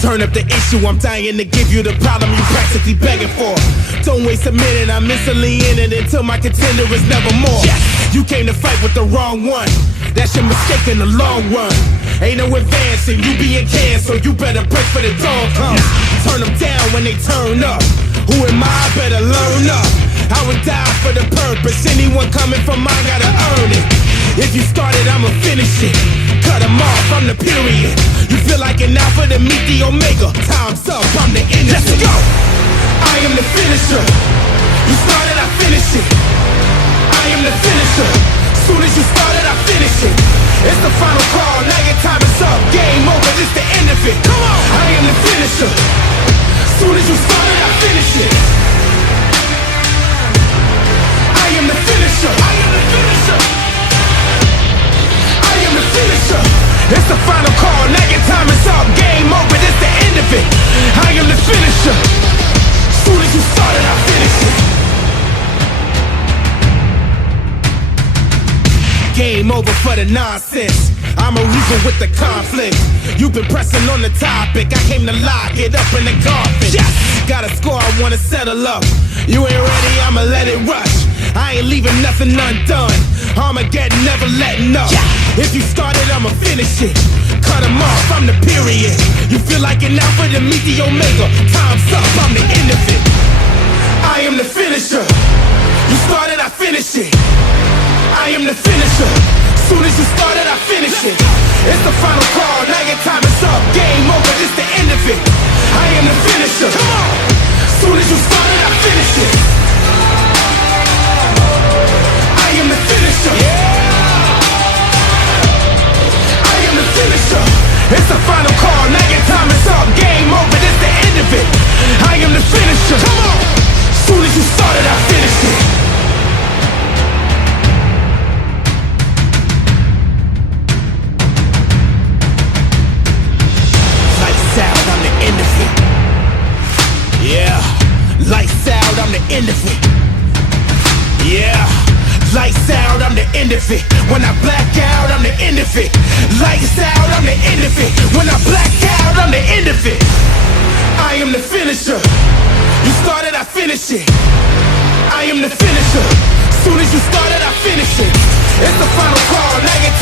Turn up the issue, I'm dying to give you the problem you practically begging for. Don't waste a minute, I'm instantly in it until my contender is never more. Yes. You came to fight with the wrong one, that's your mistake in the long run. Ain't no advancing, you being canned, so you better break for the dog comes. Turn them down when they turn up. Who am I? Better learn up. I would die for the purpose, anyone coming from mine gotta earn it. If you started, I'ma finish it. Cut them off, I'm the period. You feel like an alpha to meet the omega. Time's up, I'm the end. Let's go! I am the finisher. You started, I finish it. I am the finisher. Soon as you started, I finish it. It's the final call, now your time is up. Game over, this the end of it. Come on! I am the finisher. Soon as you started, I finish it. I am the finisher. I am the finisher. I am the finisher. It's the final call, now your time is up. Game over, this the end of it. I am the finisher. Soon as you started, I finish it. Game over for the nonsense. I'm a reason with the conflict. You've been pressing on the topic. I came to lock it up in the coffin. Yes! Got a score I wanna settle up. You ain't ready, I'ma let it rush. I ain't leaving nothing undone. Armageddon, never letting up. Yeah. If you started, I'ma finish it. Cut them off, I'm the period. You feel like an alpha to meet the omega. Time's up, I'm the end of it. I am the finisher. You started, I finish it. I am the finisher. Soon as you started, I finish it. It's the final call, now your time is up. Game over, this the end of it. I am the finisher. Come on. Soon as you started, I finish it. I am the finisher. I am the finisher. It's the final call, now your time is up. Game over, this the end of it. I am the finisher. Come on. Soon as you started, I finished it. I'm the end of it. Yeah, lights out, I'm the end of it. Yeah, lights out, I'm the end of it. When I black out, I'm the end of it. Lights out, I'm the end of it. When I black out, I'm the end of it. I am the finisher. You started, I finish it. I am the finisher. Soon as you started, I finish it. It's the final call, now your